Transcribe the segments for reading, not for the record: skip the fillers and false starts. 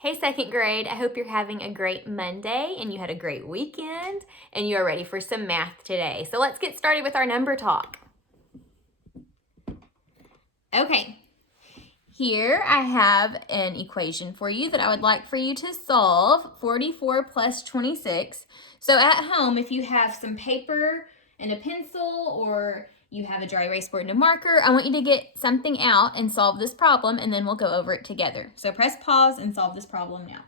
Hey, second grade, I hope you're having a great Monday and you had a great weekend and you are ready for some math today. So let's get started with our number talk. Okay, here I have an equation for you that I would like for you to solve, 44 plus 26. So at home, if you have some paper and a pencil or you have a dry erase board and a marker, I want you to get something out and solve this problem, and then we'll go over it together. So press pause and solve this problem now.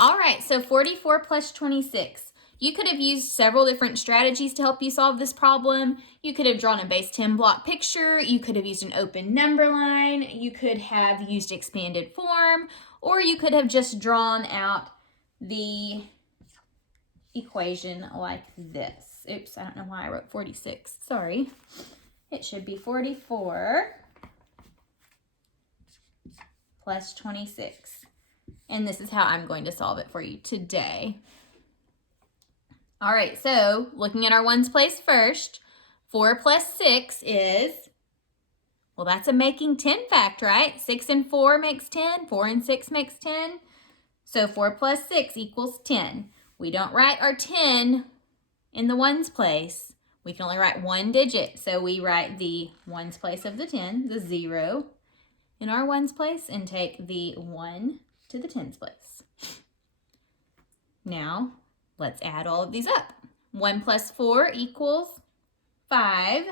All right, so 44 plus 26. You could have used several different strategies to help you solve this problem. You could have drawn a base 10 block picture. You could have used an open number line. You could have used expanded form, or you could have just drawn out the equation like this. Oops, I don't know why I wrote 46. Sorry. It should be 44 plus 26. And this is how I'm going to solve it for you today. All right, so looking at our ones place first, 4 plus 6 is, well, that's a making 10 fact, right? 6 and 4 makes 10, 4 and 6 makes 10. So 4 plus 6 equals 10. We don't write our 10 in the ones place. We can only write one digit. So we write the ones place of the 10, the 0, in our ones place, and take the 1 to the tens place. Now, let's add all of these up. 1 plus 4 equals 5.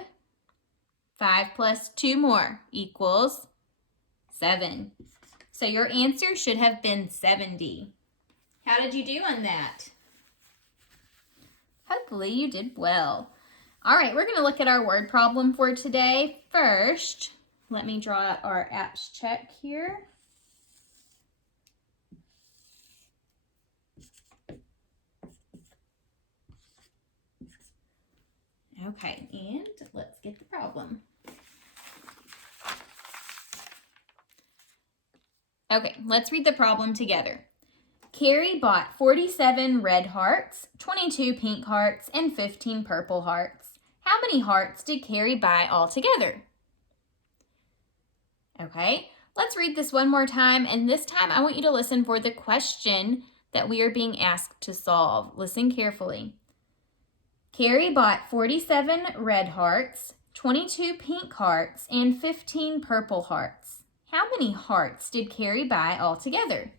5 plus 2 more equals 7. So your answer should have been 70. How did you do on that? Hopefully you did well. All right, we're going to look at our word problem for today. First, let me draw out our apps check here. Okay, and let's get the problem. Okay, let's read the problem together. Carrie bought 47 red hearts, 22 pink hearts, and 15 purple hearts. How many hearts did Carrie buy altogether? Okay, let's read this one more time, and this time I want you to listen for the question that we are being asked to solve. Listen carefully. Carrie bought 47 red hearts, 22 pink hearts, and 15 purple hearts. How many hearts did Carrie buy altogether?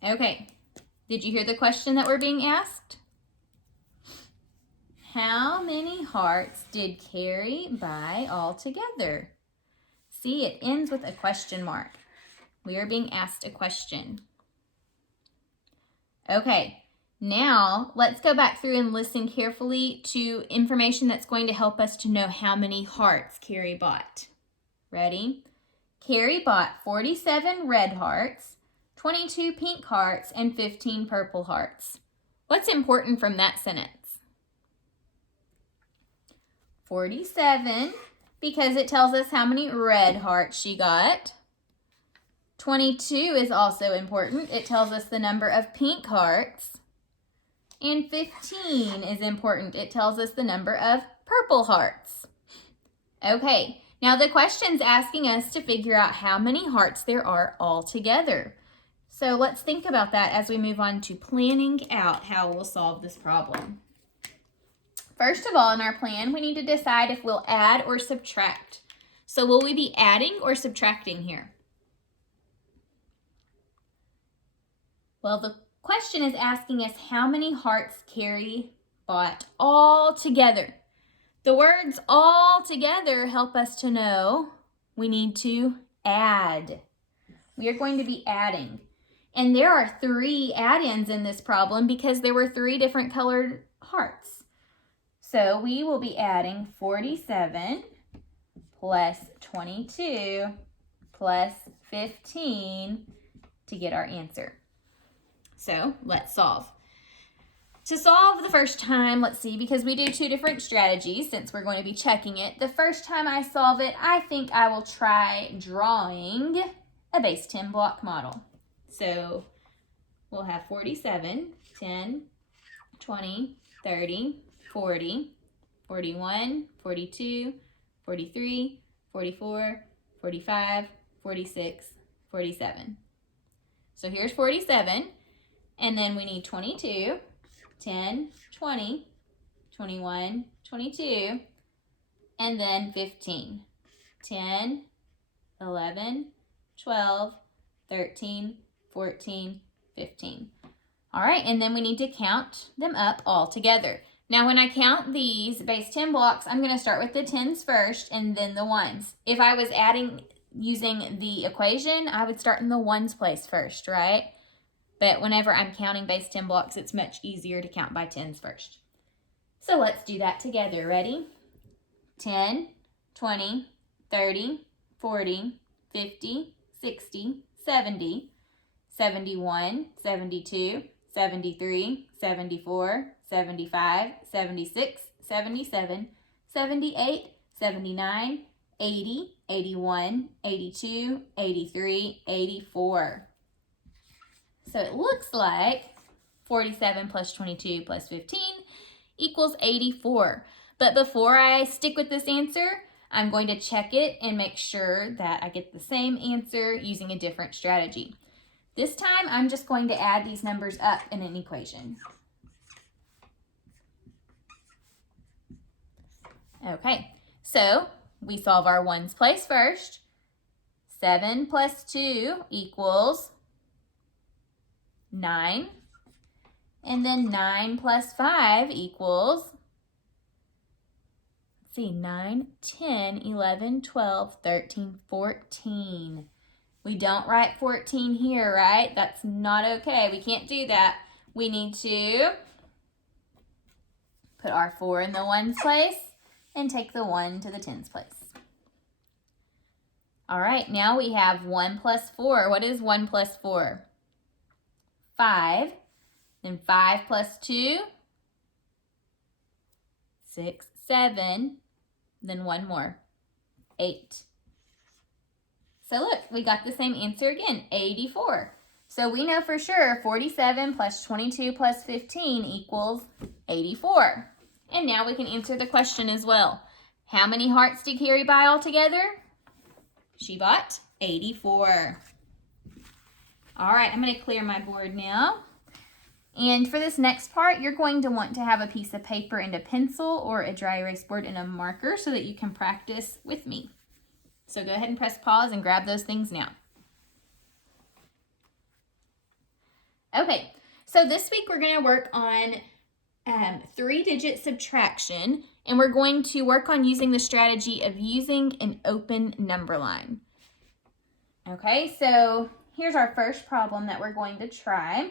Okay, did you hear the question that we're being asked? How many hearts did Carrie buy altogether? See, it ends with a question mark. We are being asked a question. Okay, now let's go back through and listen carefully to information that's going to help us to know how many hearts Carrie bought. Ready? Carrie bought 47 red hearts, 22 pink hearts, and 15 purple hearts. What's important from that sentence? 47, because it tells us how many red hearts she got. 22 is also important. It tells us the number of pink hearts. And 15 is important. It tells us the number of purple hearts. Okay, now the question's asking us to figure out how many hearts there are altogether. So let's think about that as we move on to planning out how we'll solve this problem. First of all, in our plan, we need to decide if we'll add or subtract. So will we be adding or subtracting here? Well, the question is asking us how many hearts Carrie bought all together. The words all together help us to know we need to add. We are going to be adding. And there are 3 add-ins in this problem because there were 3 different colored hearts. So we will be adding 47 plus 22 plus 15 to get our answer. So let's solve. To solve the first time, let's see, because we do 2 different strategies since we're going to be checking it. The first time I solve it, I think I will try drawing a base 10 block model. So we'll have 47, 10, 20, 30, 40, 41, 42, 43, 44, 45, 46, 47. So here's 47, and then we need 22, 10, 20, 21, 22, and then 15. 10, 11, 12, 13, 14, 15. All right, and then we need to count them up all together. Now, when I count these base 10 blocks, I'm going to start with the 10s first and then the 1s. If I was adding using the equation, I would start in the 1s place first, right? But whenever I'm counting base 10 blocks, it's much easier to count by 10s first. So let's do that together. Ready? 10, 20, 30, 40, 50, 60, 70, 71, 72, 73, 74, 75, 76, 77, 78, 79, 80, 81, 82, 83, 84. So it looks like 47 plus 22 plus 15 equals 84. But before I stick with this answer, I'm going to check it and make sure that I get the same answer using a different strategy. This time, I'm just going to add these numbers up in an equation. Okay, so we solve our 1s place first. 7 plus 2 equals 9. And then 9 plus 5 equals, let's see, 9, 10, 11, 12, 13, 14. We don't write 14 here, right? That's not okay. We can't do that. We need to put our 4 in the 1s place and take the 1 to the 10s place. All right, now we have 1 plus 4. What is 1 plus 4? 5. Then 5 plus 2, 6, 7. Then 1 more, 8. So look, we got the same answer again, 84. So we know for sure 47 plus 22 plus 15 equals 84. And now we can answer the question as well. How many hearts did Carrie buy altogether? She bought 84. All right, I'm going to clear my board now. And for this next part, you're going to want to have a piece of paper and a pencil or a dry erase board and a marker so that you can practice with me. So go ahead and press pause and grab those things now. Okay, so this week we're going to work on 3-digit subtraction, and we're going to work on using the strategy of using an open number line. Okay, so here's our first problem that we're going to try.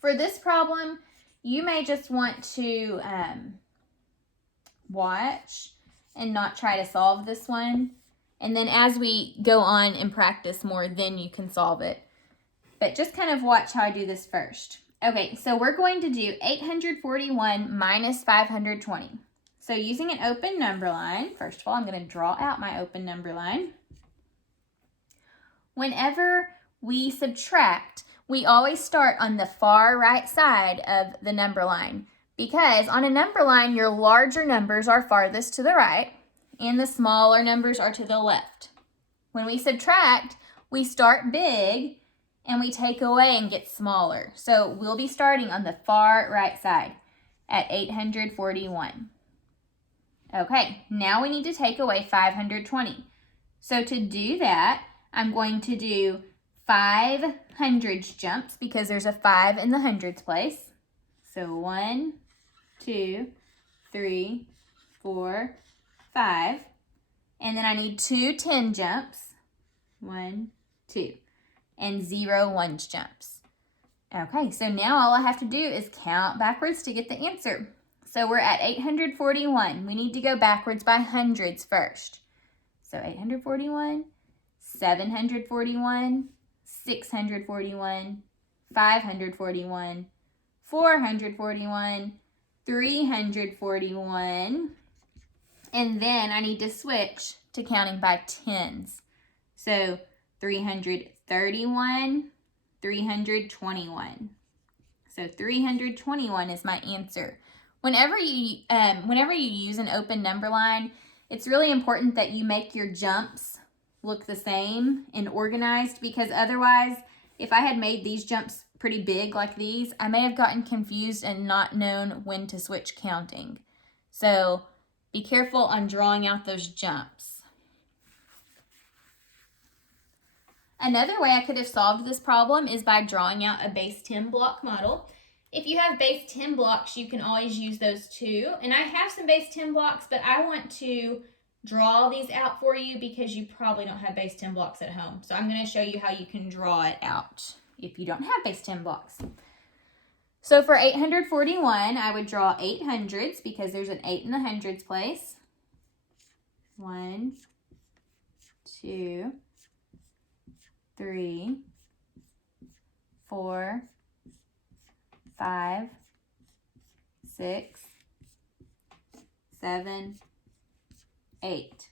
For this problem, you may just want to watch and not try to solve this one. And then as we go on and practice more, then you can solve it. But just kind of watch how I do this first. Okay, so we're going to do 841 minus 520. So using an open number line, first of all, I'm going to draw out my open number line. Whenever we subtract, we always start on the far right side of the number line, because on a number line, your larger numbers are farthest to the right and the smaller numbers are to the left. When we subtract, we start big and we take away and get smaller. So we'll be starting on the far right side at 841. Okay, now we need to take away 520. So to do that, I'm going to do 5 hundreds jumps because there's a 5 in the hundreds place. So 1, 2, 3, 4, 5. And then I need 2 10 jumps. 1, 2. And 0 ones jumps. Okay, so now all I have to do is count backwards to get the answer. So we're at 841. We need to go backwards by hundreds first. So 841, 741, 641, 541, 441, 341, and then I need to switch to counting by tens. So 331, 321. So 321 is my answer. Whenever you use an open number line, it's really important that you make your jumps look the same and organized, because otherwise, if I had made these jumps pretty big like these, I may have gotten confused and not known when to switch counting. So be careful on drawing out those jumps. Another way I could have solved this problem is by drawing out a base 10 block model. If you have base 10 blocks, you can always use those too. And I have some base 10 blocks, but I want to draw these out for you because you probably don't have base 10 blocks at home. So I'm going to show you how you can draw it out if you don't have base 10 blocks. So for 841, I would draw 8 hundreds because there's an 8 in the hundreds place. 1, 2, 3, 4, 5, 6, 7, 8.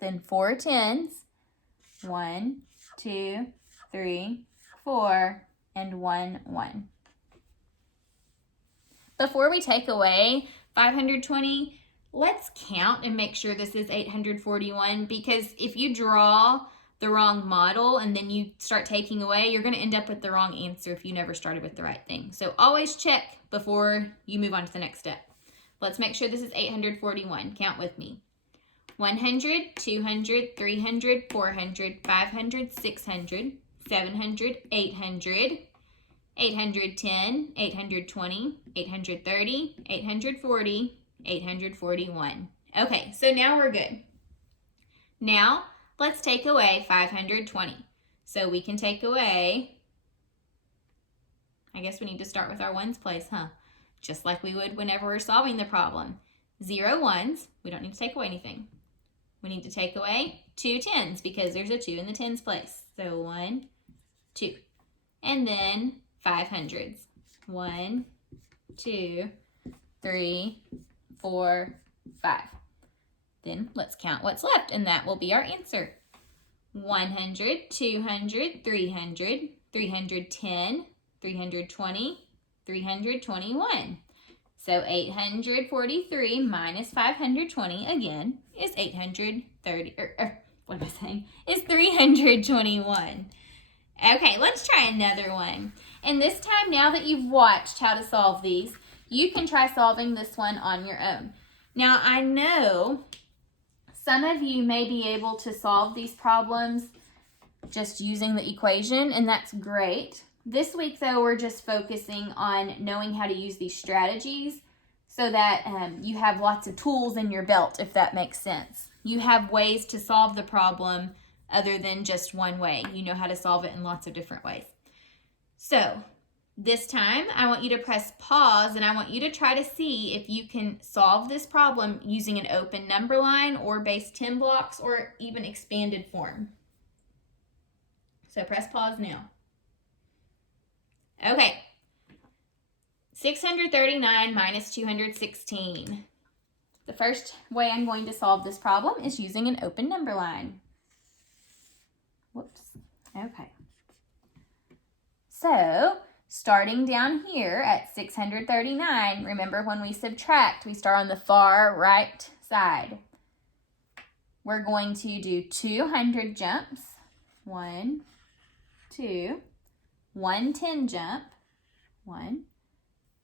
Then 4 tens. 1, 2, 3, 4, and 1, 1. Before we take away 520, let's count and make sure this is 841, because if you draw the wrong model and then you start taking away, you're going to end up with the wrong answer if you never started with the right thing. So always check before you move on to the next step. Let's make sure this is 841. Count with me. 100, 200, 300, 400, 500, 600, 700, 800, 810, 820, 830, 840, 841. Okay, so now we're good. Now, let's take away 520. So we can take away, I guess we need to start with our ones place, huh? Just like we would whenever we're solving the problem. 0 ones, we don't need to take away anything. We need to take away 2 tens because there's a 2 in the tens place. So 1, 2. And then 5 hundreds. 1, 2, 3, 4, 5. Then let's count what's left, and that will be our answer. 100, 200, 300, 310, 320, 321. So 843 minus 520, again, is 830, what am I saying? Is 321. Okay, let's try another one. And this time, now that you've watched how to solve these, you can try solving this one on your own. Now, I know some of you may be able to solve these problems just using the equation, and that's great. This week, though, we're just focusing on knowing how to use these strategies so that you have lots of tools in your belt, if that makes sense. You have ways to solve the problem other than just one way. You know how to solve it in lots of different ways. So this time, I want you to press pause, and I want you to try to see if you can solve this problem using an open number line or base 10 blocks or even expanded form. So press pause now. Okay, 639 minus 216. The first way I'm going to solve this problem is using an open number line. Whoops, okay. So, starting down here at 639, remember when we subtract, we start on the far right side. We're going to do 200 jumps. 1, 2, 1 10 jump, 1,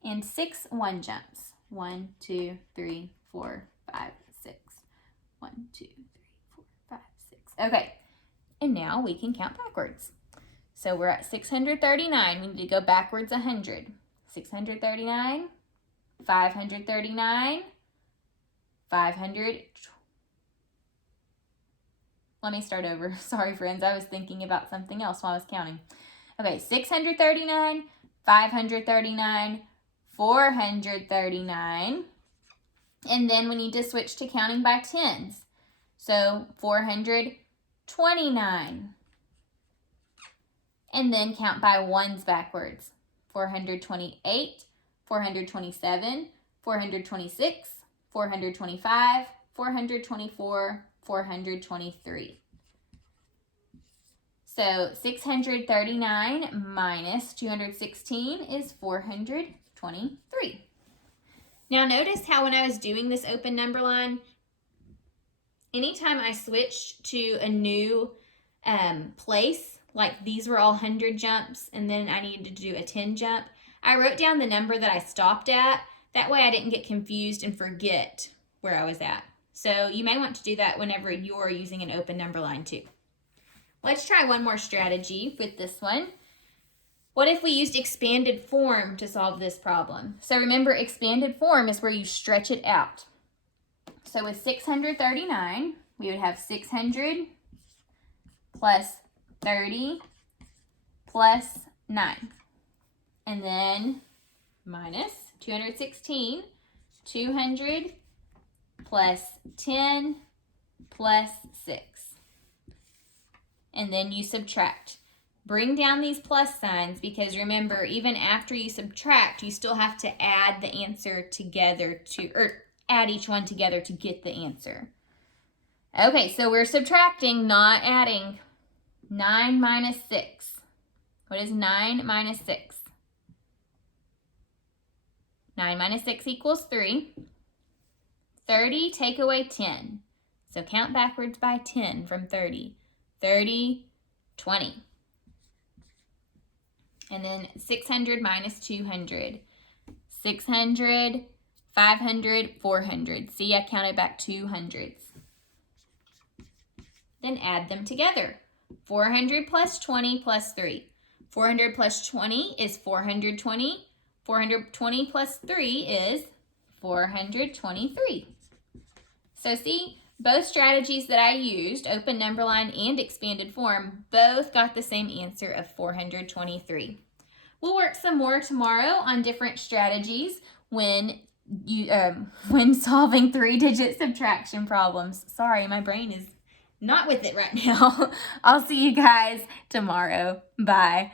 and 6 1 jumps. 1, 2, 3, 4, 5, 6. 1, 2, 3, 4, 5, 6. Okay, and now we can count backwards. So we're at 639. We need to go backwards 100. 639, 539, 500. Let me start over. Sorry, friends. I was thinking about something else while I was counting. Okay, 639, 539, 439. And then we need to switch to counting by tens. So 429. And then count by ones backwards. 428, 427, 426, 425, 424, 423. So 639 minus 216 is 423. Now notice how when I was doing this open number line, anytime I switched to a new place, like these were all 100 jumps and then I needed to do a 10 jump, I wrote down the number that I stopped at. That way I didn't get confused and forget where I was at. So you may want to do that whenever you're using an open number line too. Let's try one more strategy with this one. What if we used expanded form to solve this problem? So remember, expanded form is where you stretch it out. So with 639, we would have 600 plus 30 plus 9. And then minus 216, 200 plus 10 plus 6. And then you subtract. Bring down these plus signs because remember, even after you subtract, you still have to add the answer together or add each one together to get the answer. Okay, so we're subtracting, not adding. 9 minus 6. What is 9 minus 6? 9 minus 6 equals 3. 30, take away 10. So count backwards by 10 from 30. 30, 20. And then 600 minus 200. 600, 500, 400. See, I counted back 200s. Then add them together. 400 plus 20 plus 3. 400 plus 20 is 420. 420 plus 3 is 423. So see, both strategies that I used, open number line and expanded form, both got the same answer of 423. We'll work some more tomorrow on different strategies when solving 3-digit subtraction problems. Sorry, my brain is not with it right now. I'll see you guys tomorrow. Bye.